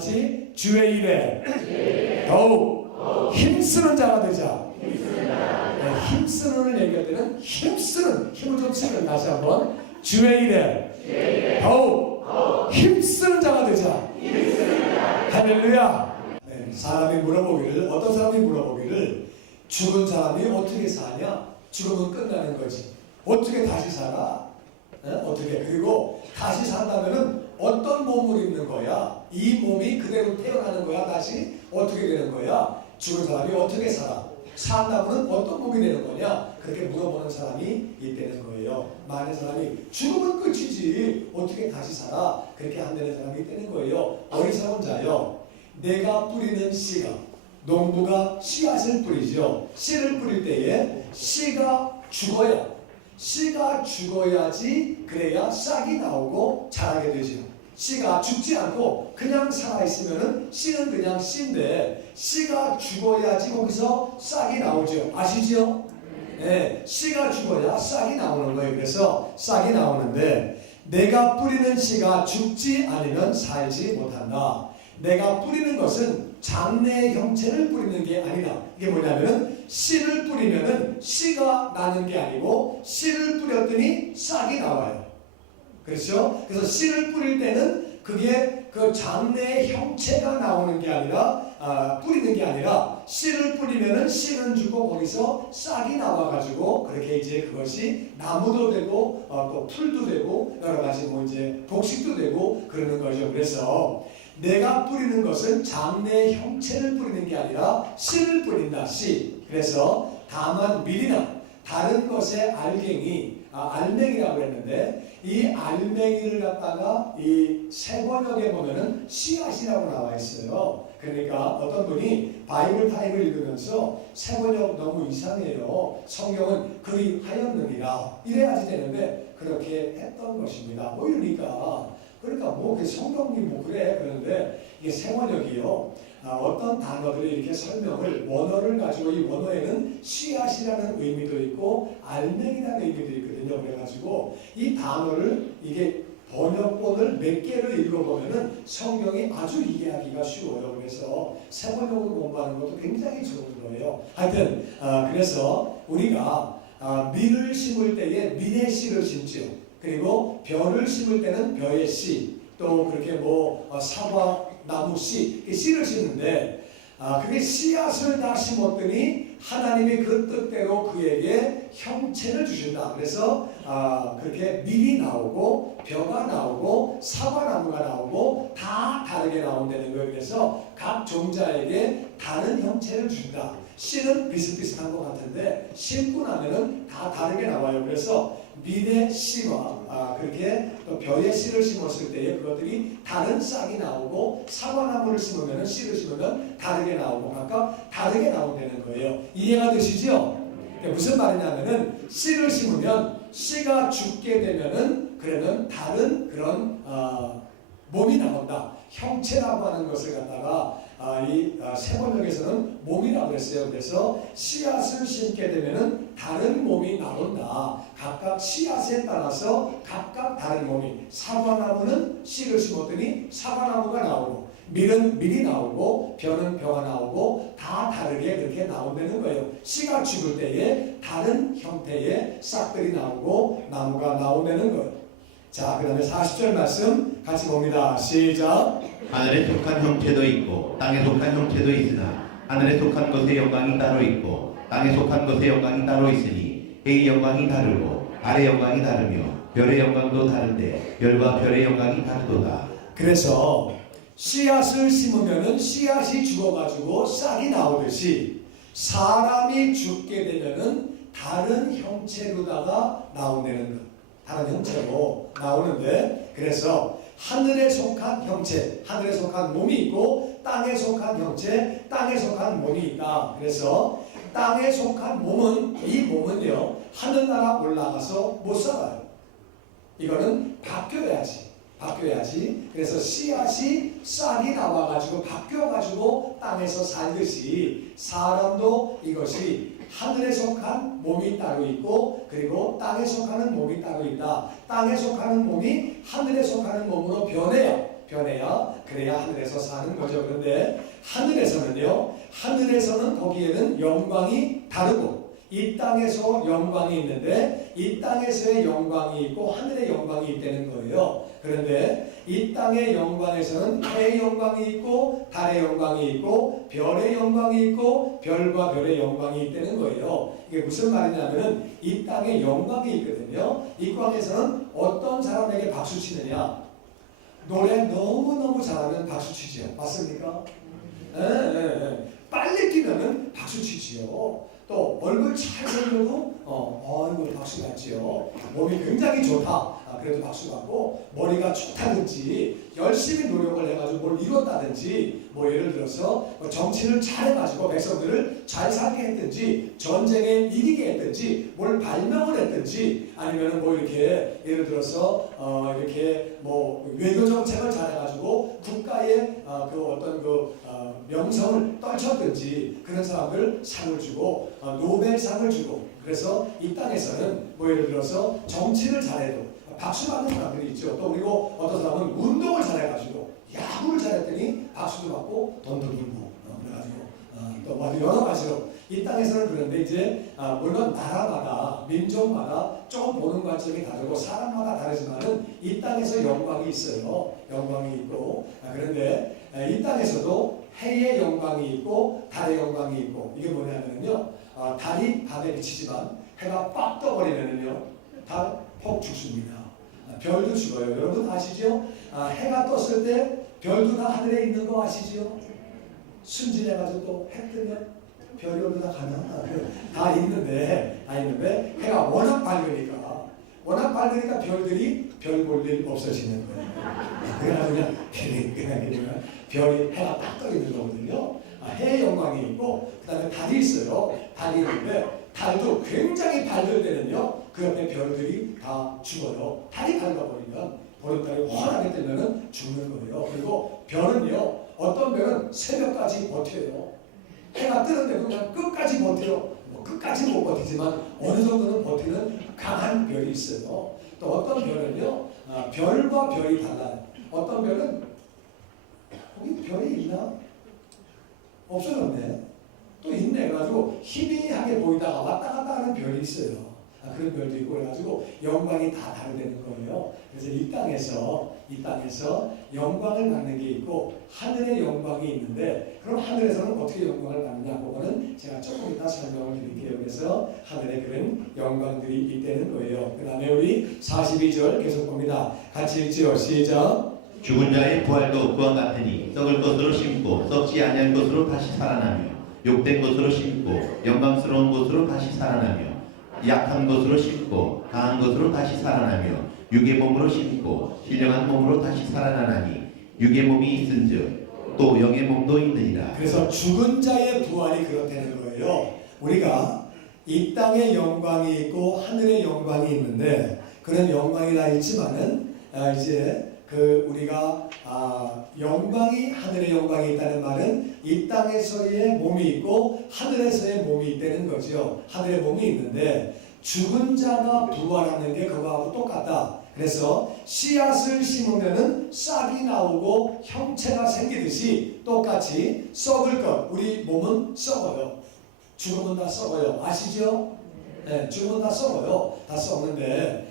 같이 주의 일에 더욱 힘쓰는 자가 되자. 네, 힘쓰는을 얘기할 때는 힘쓰는, 힘을 좀 쓰면 다시 한번 주의 일에 더욱 힘쓰는 자가 되자. 할렐루야. 네, 사람이 물어보기를, 어떤 사람이 물어보기를, 죽은 사람이 어떻게 사냐? 죽으면 끝나는 거지. 어떻게 다시 살아? 네? 어떻게? 그리고 다시 산다면은 어떤 몸을 입는 거야? 이 몸이 그대로 태어나는 거야? 다시 어떻게 되는 거야? 죽은 사람이 어떻게 살아? 산다면은 어떤 몸이 되는 거냐? 그렇게 물어보는 사람이 있다는 거예요. 많은 사람이 죽으면 끝이지 어떻게 다시 살아? 그렇게 한다는 사람이 있다는 거예요. 어리석은 자요. 내가 뿌리는 씨가, 농부가 씨앗을 뿌리죠. 씨를 뿌릴 때에 씨가 죽어야, 씨가 죽어야지 그래야 싹이 나오고 자라게 되죠. 씨가 죽지 않고 그냥 살아있으면은 씨는 그냥 씨인데, 씨가 죽어야지 거기서 싹이 나오죠. 아시죠? 네, 씨가 죽어야 싹이 나오는 거예요. 그래서 싹이 나오는데, 내가 뿌리는 씨가 죽지 않으면 살지 못한다. 내가 뿌리는 것은 장래 형체를 뿌리는 게 아니다. 이게 뭐냐면은 씨를 뿌리면은 씨가 나는 게 아니고 씨를 뿌렸더니 싹이 나와요. 그렇죠? 그래서 씨를 뿌릴 때는 그게 그 장래 형체가 나오는 게 아니라 뿌리는 게 아니라 씨를 뿌리면은 씨는 주고 거기서 싹이 나와가지고 그렇게 이제 그것이 나무도 되고 또 풀도 되고 여러 가지 뭐 이제 곡식도 되고 그러는 거죠. 그래서 내가 뿌리는 것은 장래 형체를 뿌리는 게 아니라 씨를 뿌린다. 씨. 그래서 다만 밀이나 다른 것의 알맹이라고 했는데, 이 알맹이를 갖다가 이 세번역에 보면은 씨앗이라고 나와 있어요. 그러니까 어떤 분이 바이블 타임을 읽으면서 세번역 너무 이상해요. 성경은 그리 하였느니라 이래야지 되는데 그렇게 했던 것입니다. 뭐 그러니까 뭐 성경이 뭐 그래 그러는데, 이게 세번역이요. 어떤 단어들이 이렇게 설명을, 원어를 가지고 이 원어에는 씨앗이라는 의미도 있고 알맹이라는 의미도 있거든요. 그래가지고 이 단어를 이게 번역본을 몇 개를 읽어보면은 성경이 아주 이해하기가 쉬워요. 그래서 세번역으로 공부하는 것도 굉장히 좋은 거예요. 하여튼 그래서 우리가 밀을 심을 때에 밀의 씨를 심지요. 그리고 벼를 심을 때는 벼의 씨, 또 그렇게 뭐 사과 나무 씨, 씨를 심는데 그게 씨앗을 다 심었더니 하나님이 그 뜻대로 그에게 형체를 주신다. 그래서 그렇게 밀이 나오고 벼가 나오고 사과나무가 나오고 다 다르게 나온다는 거예요. 그래서 각 종자에게 다른 형체를 준다. 씨는 비슷비슷한 것 같은데 심고 나면은 다 다르게 나와요. 그래서 밀의 씨와 그렇게 또 벼의 씨를 심었을 때에 그것들이 다른 싹이 나오고, 사과나무를 심으면 씨를 심으면 다르게 나오고 각각 다르게 나온다는 거예요. 이해가 되시죠? 무슨 말이냐면은 씨를 심으면 씨가 죽게 되면은 그러면 다른 그런 몸이 나온다. 형체라고 하는 것을 갖다가 이 세번역에서는 몸이라고 했어요. 그래서 씨앗을 심게 되면은 다른 몸이 나온다. 각각 씨앗에 따라서 각각 다른 몸이, 사과나무는 씨를 심었더니 사과나무가 나오고, 밀은 밀이 나오고, 벼는 벼가 나오고 다 다르게 그렇게 나온다는 거예요. 씨가 죽을 때에 다른 형태의 싹들이 나오고 나무가 나온다는 거예요. 자, 그 다음에 40절 말씀 같이 봅니다. 시작. 하늘에 속한 형체도 있고 땅에 속한 형체도 있으나 하늘에 속한 것의 영광이 따로 있고 땅에 속한 것의 영광이 따로 있으니 해의 영광이 다르고 달의 영광이 다르며 별의 영광도 다른데 별과 별의 영광이 다르도다. 그래서 씨앗을 심으면은 씨앗이 죽어가지고 싹이 나오듯이 사람이 죽게 되면은 다른 형체로다가 나온다는 것. 다른 형체로 나오는데, 그래서 하늘에 속한 형체, 하늘에 속한 몸이 있고 땅에 속한 형체, 땅에 속한 몸이 있다. 그래서 땅에 속한 몸은, 이 몸은요 하늘나라 올라가서 못 살아요. 이거는 바뀌어야지. 그래서 씨앗이 싹이 나와가지고 바뀌어가지고 땅에서 살듯이 사람도 이것이 하늘에 속한 몸이 따로 있고 그리고 땅에 속하는 몸이 따로 있다. 땅에 속하는 몸이 하늘에 속하는 몸으로 변해요. 변해야 그래야 하늘에서 사는 거죠. 그런데 하늘에서는 거기에는 영광이 다르고 이 땅에서 영광이 있는데 이 땅에서의 영광이 있고 하늘의 영광이 있다는 거예요. 그런데 이 땅의 영광에서는 해의 영광이 있고 달의 영광이 있고 별의 영광이 있고 별과 별의 영광이 있다는 거예요. 이게 무슨 말이냐면은 이 땅에 영광이 있거든요. 이 땅에서는 어떤 사람에게 박수 치느냐? 노래 너무너무 잘하면 박수 치지요. 맞습니까? 빨리 뛰면은 박수 치지요. 또 얼굴 잘 생겨도 얼굴 박수 받지요. 몸이 굉장히 좋다. 그래도 박수 받고 머리가 좋다든지 열심히 노력을 해가지고 뭘 이뤘다든지 뭐 예를 들어서 정치를 잘해가지고 백성들을 잘 살게 했든지 전쟁에 이기게 했든지 뭘 발명을 했든지 아니면은 뭐 이렇게 예를 들어서 이렇게 뭐 외교 정책을 잘해가지고 국가의 그 어떤 명성을 떨쳤든지 그런 사람들 상을 주고 노벨상을 주고 그래서 이 땅에서는 뭐 예를 들어서 정치를 잘해도 박수 받는 사람들이 있죠. 또 그리고 어떤 사람은 운동을 잘해가지고 야구를 잘했더니 박수도 받고 돈도 벌고 그래가지고 또 여러 가지로 이 땅에서는 그런데 이제 물론 나라마다 민족마다 조금 보는 관점이 다르고 사람마다 다르지만은 이 땅에서 영광이 있어요. 영광이 있고 그런데 이 땅에서도 해의 영광이 있고 달의 영광이 있고 이게 뭐냐면요 달이 밤에 비치지만 해가 빡 떠버리면은요 다 폭 죽습니다. 별도 죽어요. 여러분 아시죠? 해가 떴을 때 별도 다 하늘에 있는 거 아시죠? 순진해가지고 또 해 뜨면 별이 어디 다 가나? 다 있는데 해가 워낙 밝으니까 별들이 별 볼 일 없어지는 거예요. 그래가지고 그냥 별이 해가 딱 떠 있는 거거든요. 해의 영광이 있고 그 다음에 달이 있어요. 달이 있는데 달도 굉장히 밝을 때는요 그 옆에 별들이 다 죽어요. 달이 밝아버리면 보름달이 환하게 뜨면은 죽는 거예요. 그리고 별은요 어떤 별은 새벽까지 버텨요. 해가 뜨는데 그냥 끝까지 버텨요. 뭐 끝까지 못 버티지만 어느 정도는 버티는 강한 별이 있어요. 또 어떤 별은요 별과 별이 달라요. 어떤 별은 거기 별이 있나? 없어졌네. 또 있네. 그래가지고 희미하게 보이다가 왔다 갔다 하는 별이 있어요. 그런 별도 있고 그래가지고 영광이 다 다르다는 거예요. 그래서 이 땅에서 영광을 받는 게 있고 하늘의 영광이 있는데 그럼 하늘에서는 어떻게 영광을 받느냐 그거는 제가 조금 이따 설명을 드릴게요. 그래서 하늘에 그런 영광들이 있다는 거예요. 그 다음에 우리 42절 계속 봅니다. 같이 읽지요. 시작. 죽은 자의 부활도 그와 같으니 썩을 것으로 심고 썩지 아니할 것으로 다시 살아나며 욕된 것으로 심고 영광스러운 것으로 다시 살아나며 약한 것으로 심고 강한 것으로 다시 살아나며 육의 몸으로 심고 신령한 몸으로 다시 살아나나니 육의 몸이 있은즉 또 영의 몸도 있느니라. 그래서 죽은 자의 부활이 그렇다는 거예요. 우리가 이 땅의 영광이 있고 하늘의 영광이 있는데 그런 영광이 다 있지만은 이제 우리가 영광이 하늘의 영광이 있다는 말은 이 땅에서의 몸이 있고 하늘에서의 몸이 있다는 거죠. 하늘의 몸이 있는데 죽은 자가 부활하는 게 그거하고 똑같다. 그래서 씨앗을 심으면은 싹이 나오고 형체가 생기듯이 똑같이 썩을 것. 우리 몸은 썩어요. 죽으면 다 썩어요. 아시죠? 네, 죽으면 다 썩어요. 다 썩는데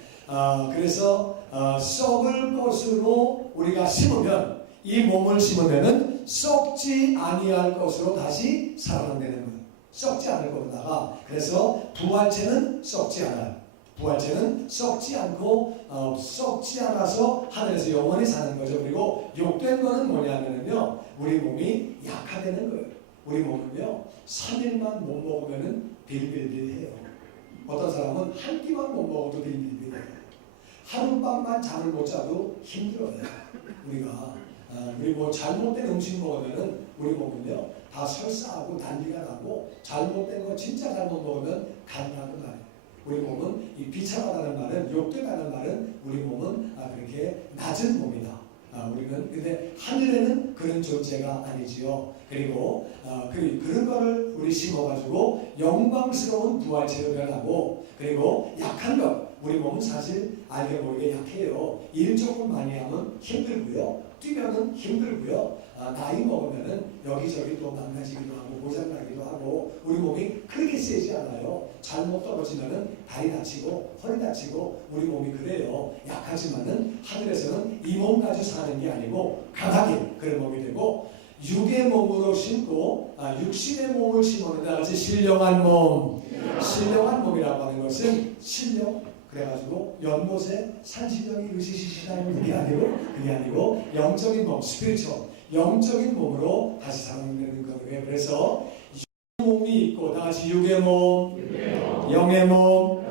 그래서 썩을 것으로 우리가 심으면 이 몸을 심으면은 썩지 아니할 것으로 다시 살아난다는 거예요. 썩지 않을 것보다가 그래서 부활체는 썩지 않아요. 부활체는 썩지 않고 썩지 않아서 하늘에서 영원히 사는 거죠. 그리고 욕된 거는 뭐냐면요 우리 몸이 약화되는 거예요. 우리 몸은요 3일만 못 먹으면은 빌빌빌해요. 어떤 사람은 한 끼만 못 먹어도 빌빌빌해요. 하룻밤만 잠을 못 자도 힘들어요. 우리 뭐 잘못된 음식 먹으면은 우리 몸은요 다 설사하고 단비가 나고 잘못된 거 진짜 잘못 먹으면 간나고 나요. 우리 몸은 이 비참하다는 말은 욕되다는 말은 우리 몸은 그렇게 낮은 몸이다. 우리는 근데 하늘에는 그런 존재가 아니지요. 그리고 그런 거를 우리 심어가지고 영광스러운 부활체로 변하고 그리고 약한 것 우리 몸은 사실 알게 모르게 약해요. 일 조금 많이 하면 힘들고요. 뛰면은 힘들고요. 나이 먹으면은 여기저기 또 망가지기도 하고 고장나기도 하고 우리 몸이 그렇게 세지 않아요. 잘못 떨어지면은 다리 다치고 허리 다치고 우리 몸이 그래요. 약하지만은 하늘에서는 이 몸 가지고 사는 게 아니고 강하게 그런 몸이 되고 육의 몸으로 심고 육신의 몸을 심었는데 아주 신령한 몸. 신령한 몸이라고 하는 것은 신령 그래가지고 연못에 산신령이 으시시시하는 그게 아니고 영적인 몸, 스피리추얼 영적인 몸으로 다시 살아내는 거예요. 그래서 육의 몸이 있고 다 같이 육의 몸, 영의 몸,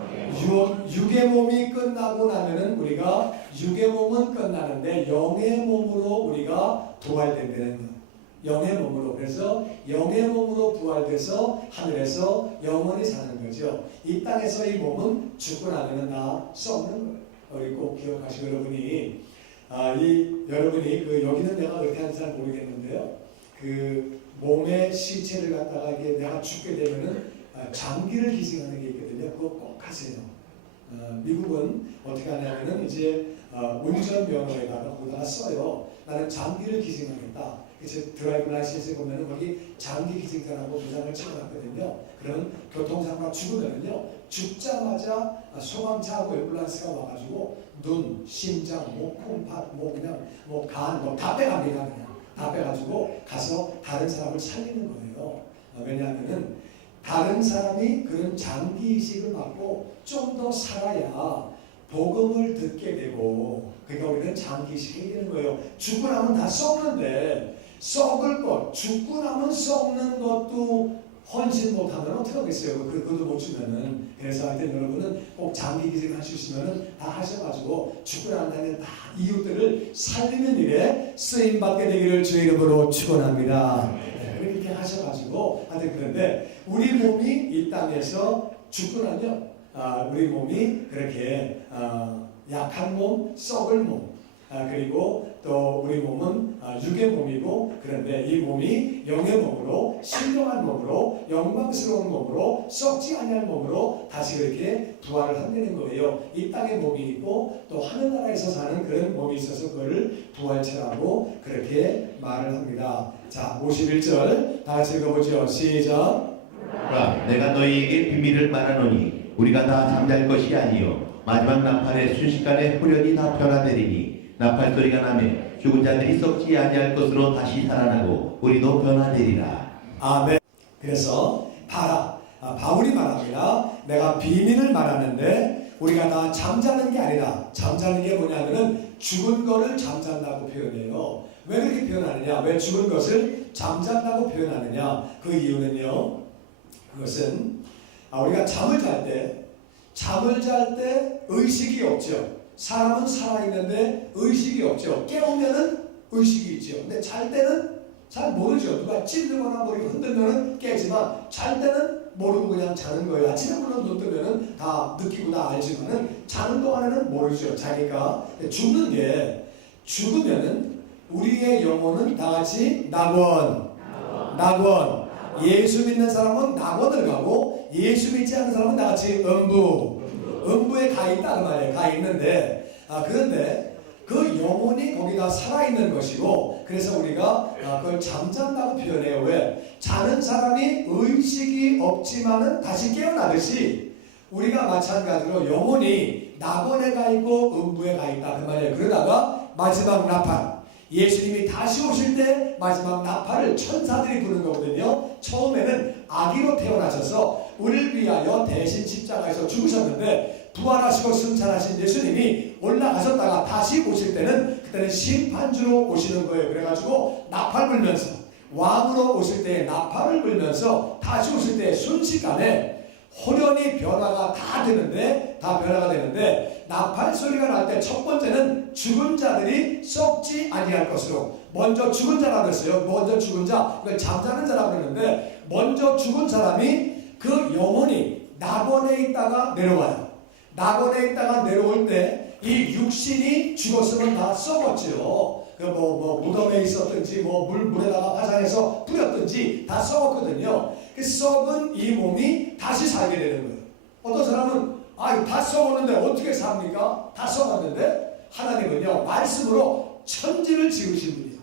육의 몸이 끝나고 나면은 우리가 육의 몸은 끝나는데 영의 몸으로 우리가 부활된다는 거예요. 영의 몸으로. 그래서 영의 몸으로 부활돼서 하늘에서 영원히 사는 거죠. 이 땅에서 이 몸은 죽고 나면 다 썩는 거예요. 우리 꼭 기억하시고 여러분이 여러분이 여기는 내가 어떻게 하는지 잘 모르겠는데요. 그 몸의 시체를 갖다가 이게 내가 죽게 되면은 장기를 기증하는 게 있거든요. 그거 꼭 하세요. 미국은 어떻게 하냐면은 이제 운전면허에다가 거기다가 써요. 나는 장기를 기증하겠다. 그래서 드라이브 라이센스에 보면은 거기 장기 기증자라고 도장을 찍어놨거든요. 그러면 교통사고가 죽으면은요, 죽자마자 소방차하고 앰뷸런스가 와가지고 눈, 심장, 콩팥, 간, 다 빼갑니다. 그냥 다 빼가지고 가서 다른 사람을 살리는 거예요. 왜냐하면은 다른 사람이 그런 장기 이식을 받고 좀 더 살아야 복음을 듣게 되고, 그러니까 우리는 장기 이식이 되는 거예요. 죽고 나면 다 썩는데 썩을 것, 죽고 나면 썩는 것도 헌신 못하면 어떻게 하겠어요? 그것도 못 주면은. 그래서 하여튼 여러분은 꼭 장기 기증 할 수 있으면은 다 하셔가지고 죽고 난 다음에 다 이웃들을 살리는 일에 쓰임 받게 되기를 주의 이름으로 축원합니다. 그렇게 하셔가지고 하여튼 그런데 우리 몸이 이 땅에서 죽고 나면 우리 몸이 그렇게 약한 몸, 썩을 몸, 그리고 또 우리 몸은 육의 몸이고, 그런데 이 몸이 영의 몸으로, 신령한 몸으로, 영광스러운 몸으로, 썩지 아니할 몸으로 다시 그렇게 부활을 한다는 거예요. 이 땅의 몸이 있고 또 하늘나라에서 사는 그런 몸이 있어서 그걸 부활체라고 그렇게 말을 합니다. 자, 51절 다 같이 읽어보죠. 시작. 내가 너희에게 비밀을 말하노니 우리가 다 잠잘 것이 아니요 마지막 나팔의 순식간에 후련히 다 변화되리니 나팔 소리가 나매 죽은 자들이 썩지 아니할 것으로 다시 살아나고 우리도 변화되리라. 아멘. 그래서 바울이 말합니다. 내가 비밀을 말하는데 우리가 다 잠자는 게 아니라, 잠자는 게 뭐냐면은 죽은 거를 잠잔다고 표현해요. 왜 그렇게 표현하느냐? 왜 죽은 것을 잠잔다고 표현하느냐? 그 이유는요, 그것은 우리가 잠을 잘 때 의식이 없죠. 사람은 살아있는데 의식이 없죠. 깨우면은 의식이 있죠. 근데 잘 때는 잘 모르죠. 누가 찔르거나 머리 흔들면은 깨지만 잘 때는 모르고 그냥 자는 거예요. 아침에 물론 눈 뜨면은 다 느끼고 다 알지만은 자는 동안에는 모르죠. 자니까. 죽으면은 우리의 영혼은 다 같이 낙원. 예수 믿는 사람은 낙원을 가고 예수 믿지 않는 사람은 다 같이 음부에 가 있다는 말이에요. 가 있는데 그런데 그 영혼이 거기다 살아있는 것이고, 그래서 우리가 그걸 잠잔다고 표현해요. 왜? 자는 사람이 의식이 없지만은 다시 깨어나듯이 우리가 마찬가지로 영혼이 낙원에 가 있고 음부에 가 있다 그 말이에요. 그러다가 마지막 나팔, 예수님이 다시 오실 때 마지막 나팔을 천사들이 부는 거거든요. 처음에는 아기로 태어나셔서 우리를 위하여 대신 십자가에서 죽으셨는데 부활하시고 승천하신 예수님이 올라가셨다가 다시 오실 때는 그때는 심판주로 오시는 거예요. 그래가지고 나팔 불면서 왕으로 오실 때 나팔을 불면서 다시 오실 때 순식간에 호련히 변화가 되는데 나팔 소리가 날 때 첫 번째는 죽은 자들이 썩지 아니할 것으로, 먼저 죽은 자라고 했어요. 먼저 죽은 자, 그걸 잠자는 자라고 했는데 먼저 죽은 사람이 그 영혼이 낙원에 있다가 내려와요. 낙원에 있다가 내려올 때 이 육신이 죽었으면 다 썩었죠. 무덤에 있었든지 물에다가 화상해서 뿌렸든지 다 썩었거든요. 그 썩은 이 몸이 다시 살게 되는 거예요. 어떤 사람은 다 썩었는데 어떻게 삽니까? 다 썩었는데, 하나님은요 말씀으로 천지를 지으신 분이에요.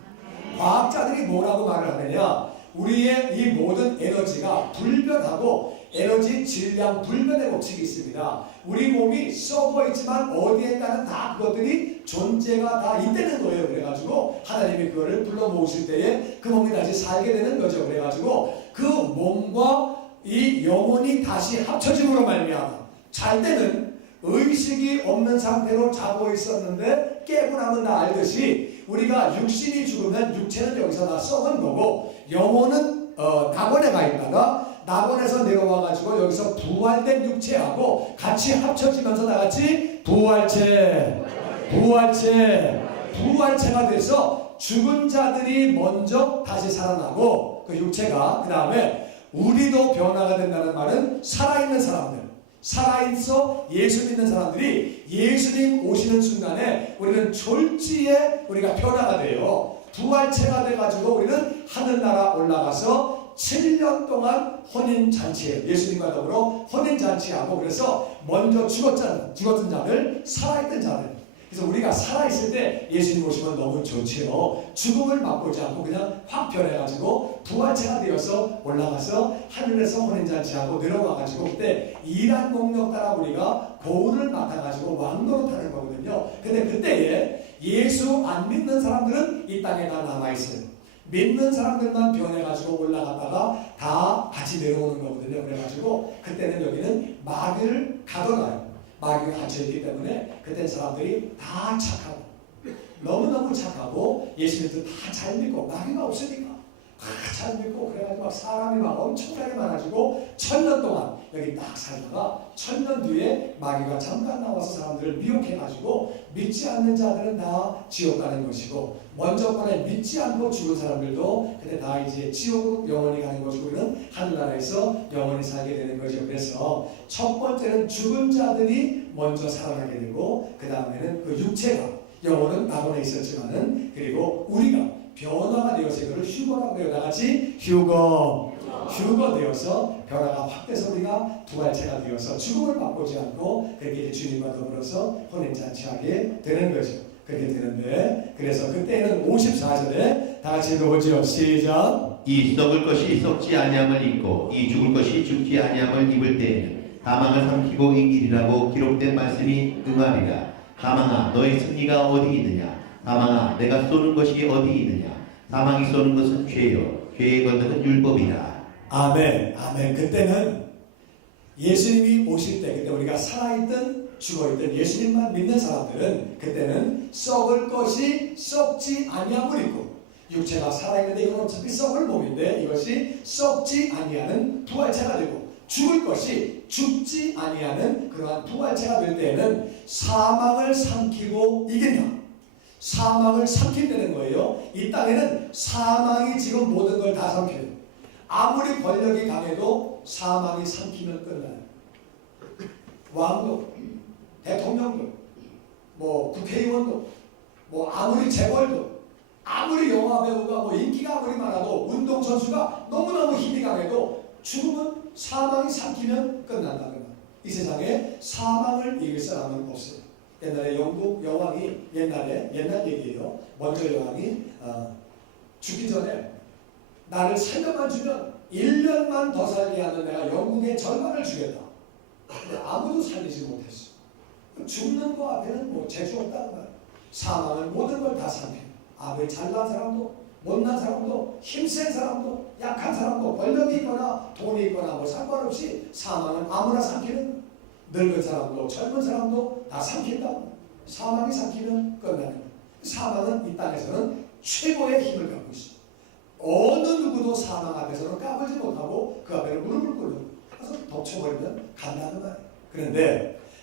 과학자들이 뭐라고 말을 하느냐, 우리의 이 모든 에너지가 불변하고 에너지 질량 불변의 법칙이 있습니다. 우리 몸이 썩어 있지만 어디에까는 다 그것들이 존재가 다 있다는 거예요. 그래가지고 하나님이 그거를 불러 모으실 때에 그 몸이 다시 살게 되는 거죠. 그래가지고 그 몸과 이 영혼이 다시 합쳐짐으로 말미암아 잘 때는 의식이 없는 상태로 자고 있었는데 깨고 나면 다 알듯이 우리가 육신이 죽으면 육체는 여기서 다 썩은 거고 영혼은 낙원에 가 있다가 낙원에서 내려와가지고 여기서 부활된 육체하고 같이 합쳐지면서 다같이 부활체가 돼서 죽은 자들이 먼저 다시 살아나고 그 육체가 그 다음에 우리도 변화가 된다는 말은 살아있는 사람들, 살아있어 예수 믿는 사람들이 예수님 오시는 순간에 우리는 졸지에 우리가 변화가 돼요. 부활체가 돼가지고 우리는 하늘나라 올라가서 7년 동안 혼인잔치에 예수님과 더불어 혼인잔치하고 그래서 먼저 죽었던 자들, 살아있던 자들. 그래서 우리가 살아있을 때 예수님 오시면 너무 좋지요. 죽음을 맛보지 않고 그냥 확 변해가지고 부활체가 되어서 올라가서 하늘에서 혼인잔치하고 내려와가지고 그때 일한 공력 따라 우리가 고운을 맡아가지고 왕노릇 하는 거거든요. 근데 그때에 예수 안 믿는 사람들은 이 땅에 다 남아있어요. 믿는 사람들만 변해가지고 올라갔다가 다 같이 내려오는 거거든요. 그래가지고 그때는 여기는 마귀를 가둬놔요. 마귀가 갇혀있기 때문에 그때 사람들이 다 착하고 너무너무 착하고 예수님도 다 잘 믿고 마귀가 없으니까 다 잘 믿고 그래가지고 막 사람이 막 엄청나게 많아지고 1000년 동안 여기 딱 살다가 1000년 뒤에 마귀가 잠깐 나와서 사람들을 미혹해가지고 믿지 않는 자들은 다 지옥 가는 것이고 먼저 번에 믿지 않고 죽은 사람들도 그때 다 이제 지옥으로 영원히 가는 것이고 우리는 하늘나라에서 영원히 살게 되는 거죠. 그래서 첫 번째는 죽은 자들이 먼저 살아나게 되고 그 다음에는 그 육체가 영혼은 낙원에 있었지만은 그리고 우리가 변화가 되어서 이거를 휴거라고 해요. 다같이 휴거 되어서 변화가 확 돼서 우리가 부활체가 되어서 죽음을 맛보지 않고 그렇게 주님과 더불어서 혼인잔치하게 되는 거죠. 그렇게 되는데 그래서 그때는 54절에 다같이 읽어보죠. 시작. 이 썩을 것이 썩지 아니함을 입고 이 죽을 것이 죽지 아니함을 입을 때에는 사망을 삼키고 이기리라고 기록된 말씀이 응하리라. 사망아 너의 승리가 어디 있느냐. 사망아 내가 쏘는 것이 어디 있느냐. 사망이 쏘는 것은 죄요 죄의 권능은 율법이라. 아멘. 그때는 예수님이 오실 때 그때 우리가 살아있든 죽어있든 예수님만 믿는 사람들은 그때는 썩을 것이 썩지 아니함을 입고 육체가 살아있는데 이건 어차피 썩을 몸인데 이것이 썩지 아니하는 부활체가 되고 죽을 것이 죽지 아니하는 그러한 부활체가 될 때에는 사망을 삼키고 이기냐. 사망을 삼킨다는 거예요. 이 땅에는 사망이 지금 모든 걸 다 삼켜요. 아무리 권력이 강해도 사망이 삼키면 끝나요. 왕도, 대통령도, 뭐 국회의원도, 뭐 아무리 재벌도, 아무리 영화배우가 뭐 인기가 아무리 많아도 운동선수가 너무너무 힘이 강해도 죽음은 사망이 삼키면 끝난다는 거예요. 이 세상에 사망을 이길 사람은 없어요. 옛날에 영국 여왕이 옛날 얘기예요. 먼저 여왕이 죽기 전에 나를 살려만 주면 1년만 더 살게 하는 내가 영국의 절반을 주겠다. 근데 아무도 살리지 못했어. 죽는 거 앞에는 뭐 재주 없다는 거야. 사망을 모든 걸 다 삼켜. 아무리 잘난 사람도 못난 사람도 힘센 사람도 약한 사람도 권력이 있거나 돈이 있거나 뭐 상관없이 사망은 아무나 삼키는 늙은 사람도 젊은 사람도 다 삼킨다고. 사망이 삼키면 끝나는 거예요. 사망은 이 땅에서는 최고의 힘을 갖고 있어요. 어느 누구도 사망 앞에서는 까불지 못하고 그 앞에는 무릎을 꿇고 그래서 덮쳐버리면 간다는 거예요.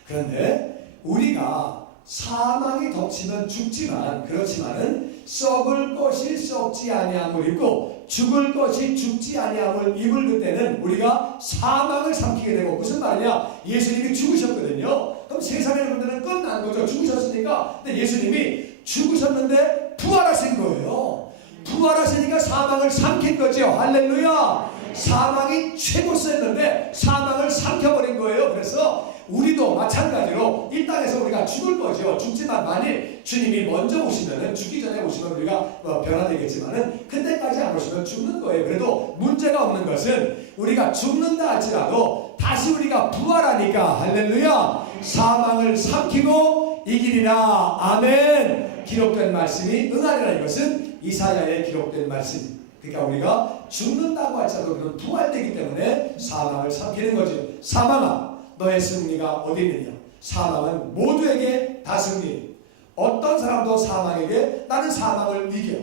그런데 우리가 사망이 덮치면 죽지만 그렇지만은 썩을 것이 썩지 아니함을 입고 죽을 것이 죽지 아니함을 입을 그때는 우리가 사망을 삼키게 되고 무슨 말이냐? 예수님이 죽으셨거든요. 그럼 세상의 분들은 끝난 거죠. 죽으셨으니까. 근데 예수님이 죽으셨는데 부활하신 거예요. 부활하시니까 사망을 삼킨 거죠. 할렐루야. 사망이 최고 셌는데 사망을 삼켜버린 거예요. 그래서 우리도 마찬가지로 이 땅에서 우리가 죽을 거죠. 죽지만 만일 주님이 먼저 오시면은, 죽기 전에 오시면 우리가 변화되겠지만은 그때까지 안 오시면 죽는 거예요. 그래도 문제가 없는 것은 우리가 죽는다 할지라도 다시 우리가 부활하니까, 할렐루야, 사망을 삼키고 이기리라. 아멘. 기록된 말씀이 응하리라. 이것은 이사야에 기록된 말씀. 그러니까 우리가 죽는다고 할지라도 그는 부활되기 때문에 사망을 삼키는 거죠. 사망아, 너의 승리가 어디 있느냐? 사망은 모두에게 다 승리. 어떤 사람도 사망에게 나는 사망을 이겨.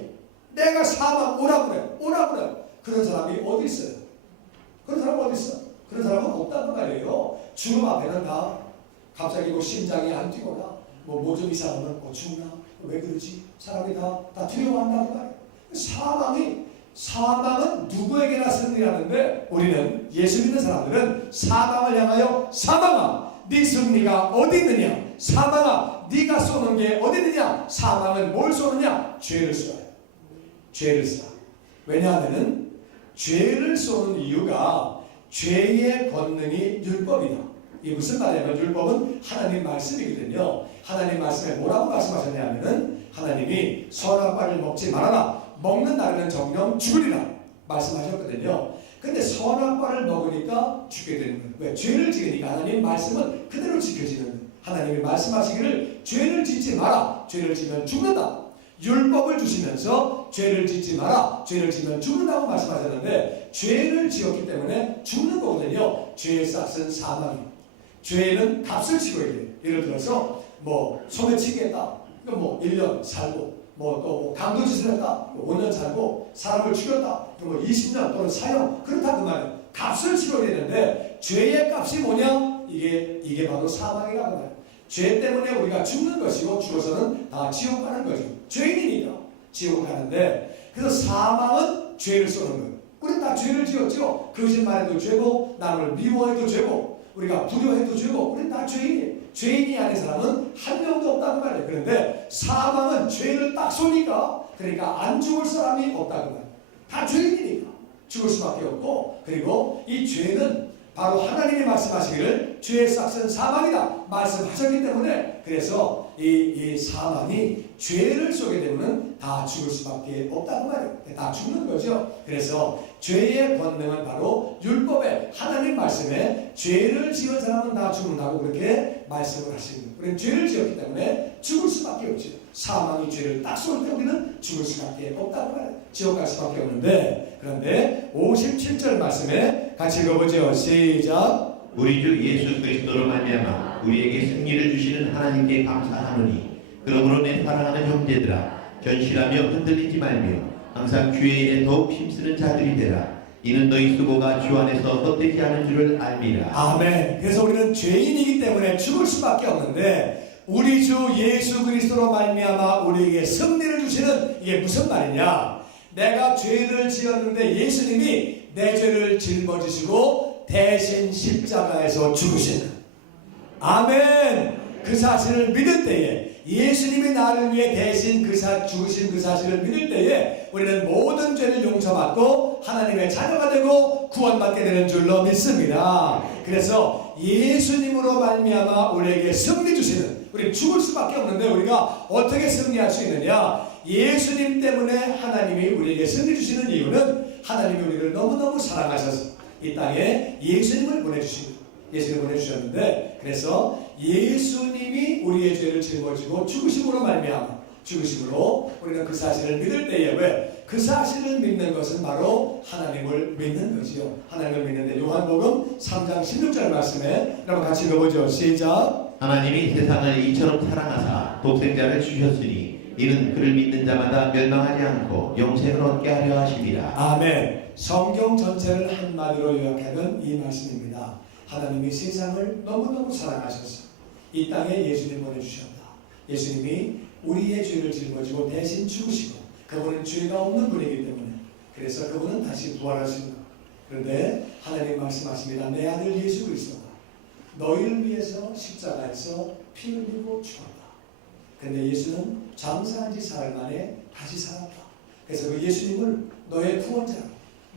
내가 사망 오라고 그래. 오라고 그래. 그런 사람이 어디 있어요? 그런 사람 어디 있어? 그런 사람은 없다는 말이에요. 죽음 앞에는 다 갑자기 뭐 심장이 안 뛰거나 뭐 좀 이상하면 죽나? 왜 그러지? 사람이 다 두려워한다는 말이에요. 사망은 누구에게나 승리하는데 우리는, 예수 믿는 사람들은 사망을 향하여 사망아 네 승리가 어디 있느냐? 사망아 네가 쏘는 게 어디 있느냐? 사망은 뭘 쏘느냐? 죄를 쏘아요. 죄를 쏘아. 왜냐하면 죄를 쏘는 이유가 죄의 권능이 율법이다. 이게 무슨 말이냐면 율법은 하나님 말씀이거든요. 하나님 말씀에 뭐라고 말씀하셨냐면은 하나님이 선악과를 먹지 말아라. 먹는 날에는 정령 죽으리라 말씀하셨거든요. 근데 선악과를 먹으니까 죽게 되는 거예요. 왜? 죄를 지으니까 하나님 말씀은 그대로 지켜지는 거예요. 하나님이 말씀하시기를 죄를 짓지 마라. 죄를 지면 죽는다. 율법을 주시면서 죄를 짓지 마라. 죄를 지면 죽는다고 말씀하셨는데 죄를 지었기 때문에 죽는 거거든요. 죄의 싹은 사망이에요. 죄는 값을 치러야 돼요. 예를 들어서 뭐 소매치기 했다. 그럼 뭐 1년 살고, 또 강도짓을 했다. 5년 살고, 사람을 죽였다. 뭐 20년 또는 사형. 그렇다 그 말이에요. 값을 치러야 되는데 죄의 값이 뭐냐? 이게 바로 사망이라는 거예요. 죄 때문에 우리가 죽는 것이고 죽어서는 다 지옥 가는 거죠. 죄인이니까 지옥 가는데, 그래서 사망은 죄를 쏘는 거예요. 우리 다 죄를 지었죠. 거짓말해도 죄고, 남을 미워해도 죄고, 우리가 불효해도 죄고, 우리 다 죄인이에요. 죄인이 아닌 사람은 한 명도 없다는 말이에요. 그런데 사망은 죄를 딱 쏘니까, 그러니까 안 죽을 사람이 없다는 말이에요. 다 죄인이니까 죽을 수밖에 없고, 그리고 이 죄는 바로 하나님이 말씀하시기를 죄의 싹은 사망이다 말씀하셨기 때문에, 그래서 이 사망이 죄를 쏘게 되면 다 죽을 수밖에 없다는 말이에요. 다 죽는 거죠. 그래서 죄의 권능은 바로 율법에, 하나님 말씀에 죄를 지은 사람은 다 죽는다고 그렇게 말씀을 하시는 거예요. 우리는 죄를 지었기 때문에 죽을 수밖에 없죠. 사망이 죄를 딱 쏠 때 우리는 죽을 수밖에 없다고 말해요. 지옥 갈 수밖에 없는데, 그런데 57절 말씀에 같이 읽어보죠. 시작. 우리 주 예수 그리스도로 말미암아 우리에게 승리를 주시는 하나님께 감사하노니, 그러므로 내 사랑하는 형제들아, 견실하며 흔들리지 말며 항상 주의 일에 더욱 힘쓰는 자들이 되라. 이는 너희 수고가 주 안에서 헛되지 않은 줄을 알미라. 아멘. 그래서 우리는 죄인이기 때문에 죽을 수밖에 없는데, 우리 주 예수 그리스도로 말미암아 우리에게 승리를 주시는, 이게 무슨 말이냐? 내가 죄를 지었는데 예수님이 내 죄를 짊어지시고 대신 십자가에서 죽으시는, 아멘. 그 사실을 믿을 때에, 예수님이 나를 위해 대신 죽으신 그 사실을 믿을 때에 우리는 모든 죄를 용서받고 하나님의 자녀가 되고 구원받게 되는 줄로 믿습니다. 그래서 예수님으로 말미암아 우리에게 승리 주시는, 우리 죽을 수밖에 없는데 우리가 어떻게 승리할 수 있느냐? 예수님 때문에 하나님이 우리에게 승리 주시는 이유는, 하나님이 우리를 너무너무 사랑하셔서 이 땅에 예수님을 보내주시고, 예수님을 보내주셨는데, 그래서 예수님이 우리의 죄를 짊어지고 죽으심으로 말미암아, 죽으심으로 우리는 그 사실을 믿을 때에, 왜? 그 사실을 믿는 것은 바로 하나님을 믿는 거지요. 하나님을 믿는데, 요한복음 3장 16절 말씀에 여러분 같이 읽어보죠. 시작. 하나님이 세상을 이처럼 사랑하사 독생자를 주셨으니 이는 그를 믿는 자마다 멸망하지 않고 영생을 얻게 하려 하심이라. 아멘. 성경 전체를 한마디로 요약하면 이 말씀입니다. 하나님이 세상을 너무너무 사랑하셔서 이 땅에 예수님 보내주셨다. 예수님이 우리의 죄를 짊어지고 대신 죽으시고, 그분은 죄가 없는 분이기 때문에, 그래서 그분은 다시 부활하십니다. 그런데 하나님 말씀하십니다. 내 아들 예수 그리스도가 너희를 위해서 십자가에서 피 흘리고 죽었다. 그런데 예수는 장사한 지 사흘 만에 다시 살았다. 그래서 그 예수님을 너의 구원자로,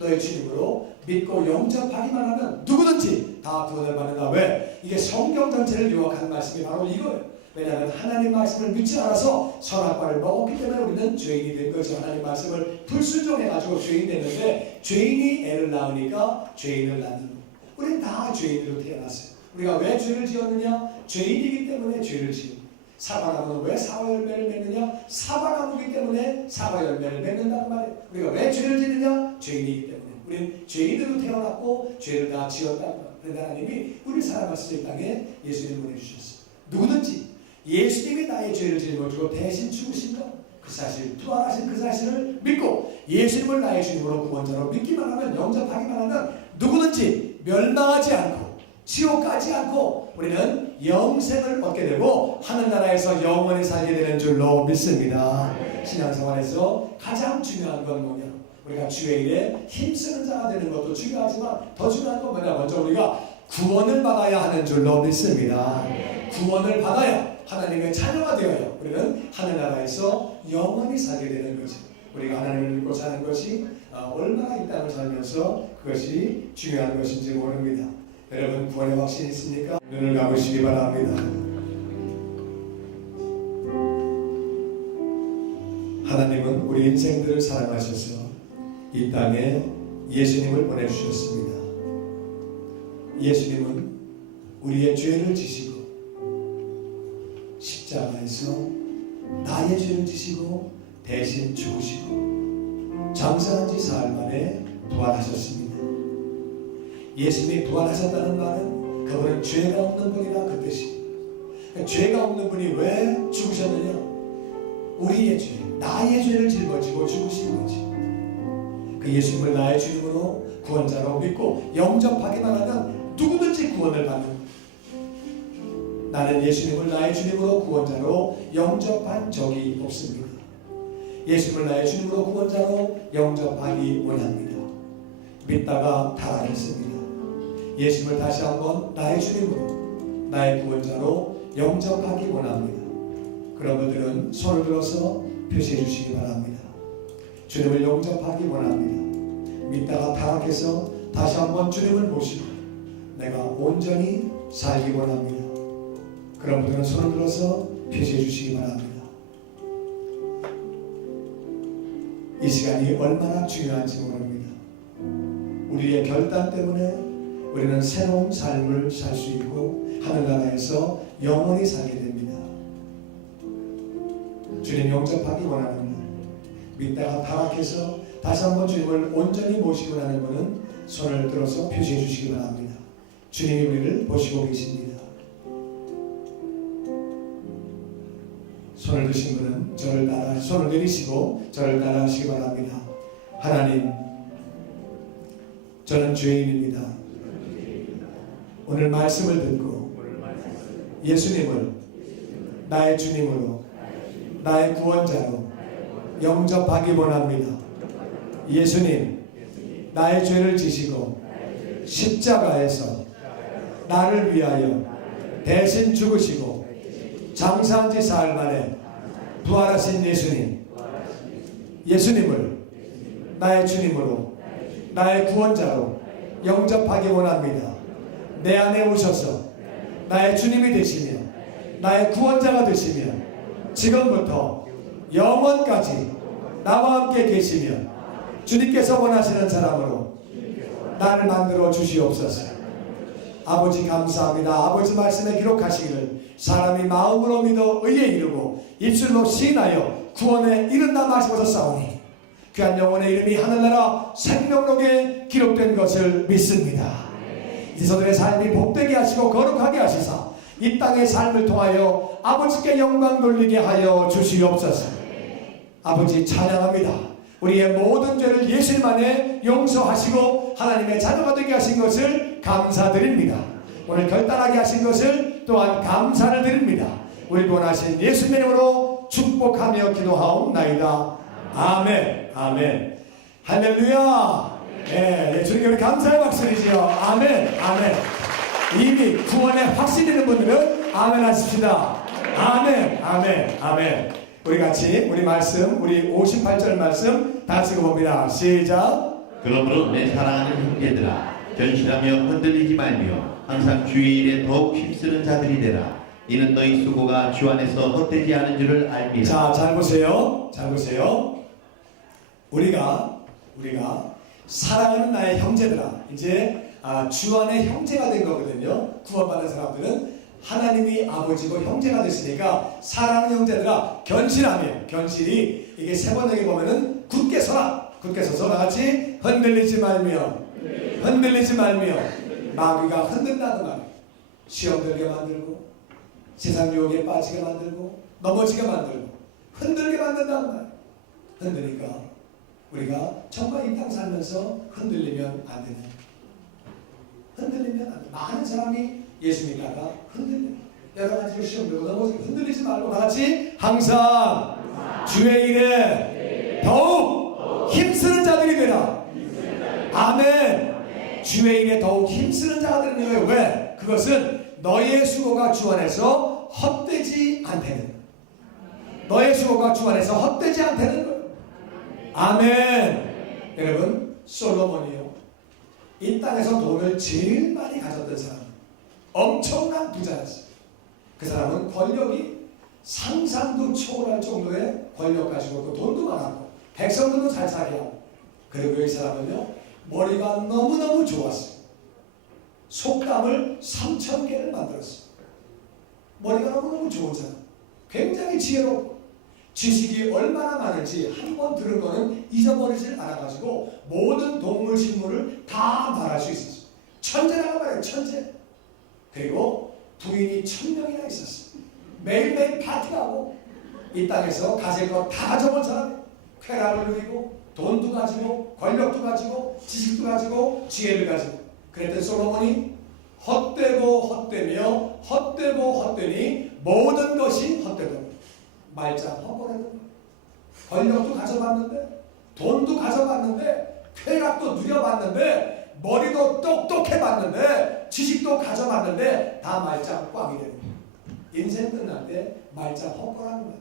너의 주님으로 믿고 영접하기만 하면 누구든지 다 구원을 받는다. 왜? 이게 성경 전체를 요약하는 말씀이 바로 이거예요. 왜냐하면 하나님 말씀을 믿지 않아서 선악과를 먹었기 때문에 우리는 죄인이 된 거죠. 하나님 말씀을 불순종해가지고 죄인 됐는데 죄인이 애를 낳으니까 죄인을 낳는 거. 우리는 다 죄인으로 태어났어요. 우리가 왜 죄를 지었느냐? 죄인이기 때문에 죄를 지은. 사과나무는 왜 사과 열매를 맺느냐? 사과나무이기 때문에 사과 열매를 맺는다는 말이에요. 우리가 왜 죄를 지느냐? 죄인이기 때문에. 우리는 죄인으로 태어났고 죄를 다 지었다는 거예요. 그런데 하나님이 우리 사랑하시는 이 땅에 예수님 보내주셨어요. 누구든지 예수님이 나의 죄를 짊어지고 대신 죽으신 것, 그 사실, 부활하신 그 사실을 믿고 예수님을 나의 주님으로 구원자로 믿기만 하면, 영접하기만 하면 누구든지 멸망하지 않고 지옥 가지 않고 우리는 영생을 얻게 되고 하늘나라에서 영원히 살게 되는 줄로 믿습니다. 신앙생활에서 가장 중요한 건 뭐냐? 우리가 주의 일에 힘쓰는 자가 되는 것도 중요하지만 더 중요한 건 뭐냐? 먼저 우리가 구원을 받아야 하는 줄로 믿습니다. 구원을 받아야 하나님의 자녀가 되어요. 우리는 하늘나라에서 영원히 살게 되는 거죠. 우리가 하나님을 믿고 사는 것이 얼마나 이 땅을 살면서 그것이 중요한 것인지 모릅니다. 여러분 구원의 확신이 있습니까? 눈을 감으시기 바랍니다. 하나님은 우리 인생들을 사랑하셔서 이 땅에 예수님을 보내주셨습니다. 예수님은 우리의 죄를 지시고 십자가에서 나의 죄를 지시고 대신 죽으시고 장사한 지 사흘 만에 부활하셨습니다. 예수님이 부활하셨다는 말은 그분은 죄가 없는 분이라 그 뜻입니다. 죄가 없는 분이 왜 죽으셨느냐? 우리의 죄, 나의 죄를 짊어지고 죽으신 거지. 그 예수님을 나의 주님으로 구원자로 믿고 영접하기만 하면 누구든지 구원을 받는 거예요. 나는 예수님을 나의 주님으로 구원자로 영접한 적이 없습니다. 예수님을 나의 주님으로 구원자로 영접하기 원합니다. 믿다가 타락했습니다. 예수님을 다시 한번 나의 주님으로 나의 구원자로 영접하기 원합니다. 그런 분들은 손을 들어서 표시해 주시기 바랍니다. 주님을 영접하기 원합니다. 믿다가 타락해서 다시 한번 주님을 모시고 내가 온전히 살기 원합니다. 그런 분들은 손을 들어서 표시해 주시기 바랍니다. 이 시간이 얼마나 중요한지 모릅니다. 우리의 결단 때문에 우리는 새로운 삶을 살 수 있고 하늘나라에서 영원히 살게 됩니다. 주님 영접하기 원하는 분, 믿다가 타락해서 다시 한번 주님을 온전히 모시고 나는 분은 손을 들어서 표시해 주시기 바랍니다. 주님이 우리를 보시고 계십니다. 손을 드신 분은 저를 따라, 손을 내리시고 저를 따라 하시기 바랍니다. 하나님, 저는 죄인입니다. 오늘 말씀을 듣고 예수님을 나의 주님으로 나의 구원자로 영접하기 원합니다. 예수님, 나의 죄를 지시고 십자가에서 나를 위하여 대신 죽으시고 장사한 지 사흘 만에 부활하신 예수님, 예수님을 나의 주님으로 나의 구원자로 영접하기 원합니다. 내 안에 오셔서 나의 주님이 되시며 나의 구원자가 되시며 지금부터 영원까지 나와 함께 계시며 주님께서 원하시는 사람으로 나를 만들어 주시옵소서. 아버지 감사합니다. 아버지 말씀에 기록하시기를 사람이 마음으로 믿어 의에 이르고 입술로 시인하여 구원에 이른다 말씀으로 싸우니 귀한 영혼의 이름이 하늘나라 생명록에 기록된 것을 믿습니다. 이서들의 삶이 복되게 하시고 거룩하게 하시사 이 땅의 삶을 통하여 아버지께 영광 돌리게 하여 주시옵소서. 아버지 찬양합니다. 우리의 모든 죄를 예수님 안에 용서하시고 하나님의 자녀가 되게 하신 것을 감사드립니다. 오늘 결단하게 하신 것을 또한 감사를 드립니다. 우리 구원하신 예수님의 이름으로 축복하며 기도하옵나이다. 아멘. 아멘. 할렐루야. 네, 주님께 우리 감사의 박수이지요. 아멘. 아멘. 이미 구원의 확신이 있는 분들은 아멘 하십시다. 아멘. 아멘. 아멘. 우리 같이 우리 말씀, 우리 58절 말씀 다 같이 봅니다. 시작. 그러므로 내 사랑하는 형제들아 견실하며 흔들리지 말며 항상 주의 일에 더욱 힘쓰는 자들이 되라. 이는 너희 수고가 주 안에서 헛되지 않은 줄을 알미라. 자, 잘 보세요. 잘 보세요. 우리가 사랑하는 나의 형제들아, 이제 주 안에 형제가 된 거거든요. 구원받은 사람들은 하나님이 아버지고 형제가 됐으니까 사랑하는 형제들아 견실하며, 견실이 이게 세 번역에 보면은 굳게 서라. 굳게 서서 나같이 흔들리지 말며 마귀가 흔든다는 말. 시험 들게 만들고 세상 유혹에 빠지게 만들고 넘어지게 만들고 흔들게 만든다는 말. 흔드니까 우리가 정말 이 땅 살면서 흔들리면 안 되네. 흔들리면 안 돼. 많은 사람이 예수 믿다가 흔들려. 여러 가지로 시험 들고 넘어지고 흔들리지 말고 다같이 항상 주의 일에 더욱 힘쓰는 자들이 되라. 아멘. 주의 일에 더욱 힘쓰는 자가 되는 거예요. 왜? 그것은 너의 수고가 주 안에서 헛되지 않다는, 너의 수고가 주 안에서 헛되지 않다는 거예요. 아멘. 여러분, 솔로몬이요, 이 땅에서 돈을 제일 많이 가졌던 사람, 엄청난 부자였어요. 그 사람은 권력이 상상도 초월할 정도의 권력 가지고 또 돈도 많았고 백성들도 잘 살게 하고, 그리고 이 사람은요 머리가 너무너무 좋았어요. 속담을 3,000개를 만들었어요. 머리가 너무너무 좋은 사람, 굉장히 지혜롭고 지식이 얼마나 많은지 한 번 들은 거는 잊어버리질 않아가지고 모든 동물 식물을 다 말할 수 있었어요. 천재라고 말해요. 천재. 그리고 부인이 1,000명이나 있었어요. 매일매일 파티하고 이 땅에서 가질 거 다 가져본 사람이 쾌락을 누리고 돈도 가지고 권력도 가지고 지식도 가지고 지혜를 가지고, 그랬던 솔로몬이 헛되고 헛되며 헛되고 헛되니 모든 것이 헛되더라. 말짱 헛거리는 거예요. 권력도 가져봤는데 돈도 가져봤는데 쾌락도 누려봤는데 머리도 똑똑해봤는데 지식도 가져봤는데 다 말짱 꽝이 되는 거예요. 인생 끝날 때 말짱 헛거라는 거예요.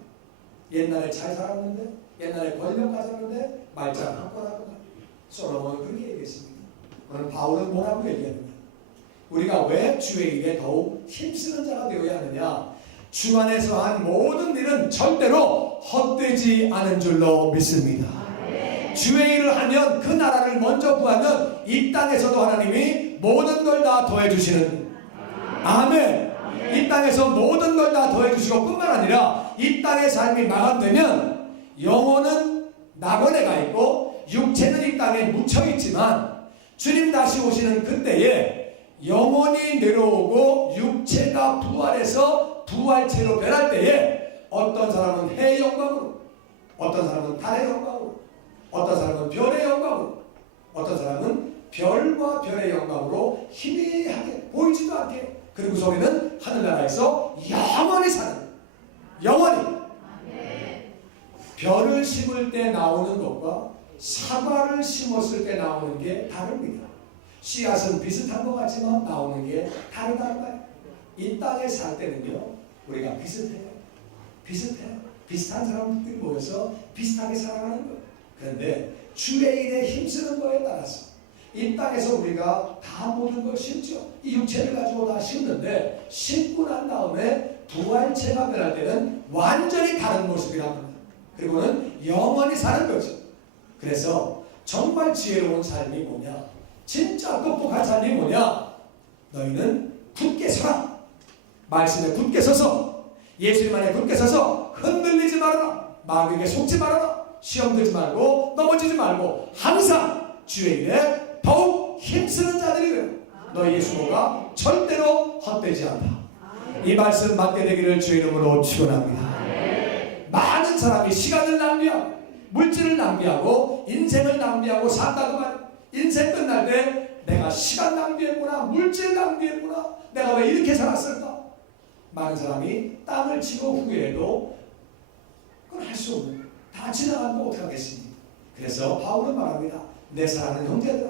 옛날에 잘 살았는데, 옛날에 권력 가졌는데 말짱 헛거라는 거예요. 솔로몬은 그렇게 얘기했습니다. 오늘 바울은 뭐라고 얘기했느냐? 우리가 왜 주의 일에 더욱 힘쓰는 자가 되어야 하느냐? 주 안에서 한 모든 일은 절대로 헛되지 않은 줄로 믿습니다. 주의 일을 하면, 그 나라를 먼저 구하면 이 땅에서도 하나님이 모든 걸 다 더해주시는, 아멘. 이 땅에서 모든 걸 다 더해주시고 뿐만 아니라 이 땅의 삶이 마감되면 영혼은 낙원에 가 있고 육체는 이 땅에 묻혀있지만 주님 다시 오시는 그때에 영혼이 내려오고 육체가 부활해서 부활체로 변할 때에 어떤 사람은 해의 영광으로, 어떤 사람은 달의 영광으로, 어떤 사람은 별의 영광으로, 어떤 사람은 별과 별의 영광으로 희미하게 보이지도 않게, 그리고 소리는 하늘나라에서 영원히 사는, 영원히. 별을 심을 때 나오는 것과 사과를 심었을 때 나오는 게 다릅니다. 씨앗은 비슷한 것 같지만 나오는 게 다르다는 말이에요. 이 땅에 살 때는요 우리가 비슷해요. 비슷한 사람들이 모여서 비슷하게 살아가는 거예요. 그런데 주의 일에 힘쓰는 거에 따라서 이 땅에서 우리가 다 모든 걸 심죠. 이 육체를 가지고 다 심는데 심고 난 다음에 부활체가 변할 때는 완전히 다른 모습이란 겁니다. 그리고는 영원히 사는 거죠. 그래서 정말 지혜로운 삶이 뭐냐, 진짜 똑똑한 삶이 뭐냐, 너희는 굳게 서라. 말씀에 굳게 서서, 예수님 안에 굳게 서서 흔들리지 말아라. 마귀에게 속지 말아라. 시험 들지 말고 넘어지지 말고 항상 주의 일에 더욱 힘쓰는 자들이 되라. 너희의 수고가 절대로 헛되지 않다. 이 말씀 받게 되기를 주의 이름으로 축원합니다. 많은 사람이 시간을 낭비하고 물질을 낭비하고 인생을 낭비하고 산다고 말이야. 인생 끝날 때 내가 시간 낭비했구나, 물질 낭비했구나, 내가 왜 이렇게 살았을까? 많은 사람이 땅을 치고 후회해도 그건 할 수 없는, 다 지나가면 어떡하겠습니까? 그래서 바울은 말합니다. 내 사랑하는 형제들아,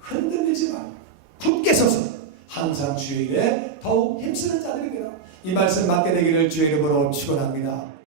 흔들리지 말고 굳게 서서 항상 주의 일에 더욱 힘쓰는 자들이 되라. 이 말씀 받게 되기를 주의 이름으로 축원합니다.